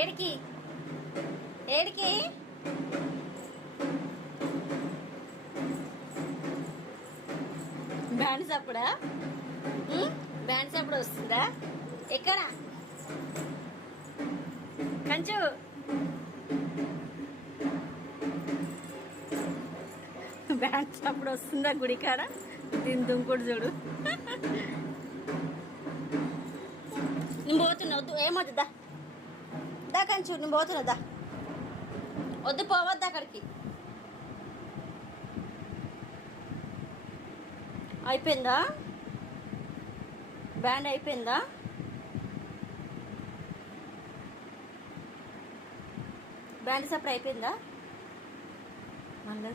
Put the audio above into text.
ఏడికి ఏడికి బ్యాండ్ సప్పుడా? బ్యాండ్ సప్పుడు వస్తుందా? ఎక్కడ కంచు? బ్యాండ్ సప్పుడు వస్తుందా గుడికాడ? దీని దుంకుడు చూడు. నేను పోతున్నా, వద్దు ఏమొద్దు దా దా కంచు, నేను పోతున్నా దా, వద్దు పోవద్దు అక్కడికి. అయిపోయిందా బ్యాండ్? అయిపోయిందా? బ్యాండ్ సప్పుడు అయిపోయిందా? మళ్ళీ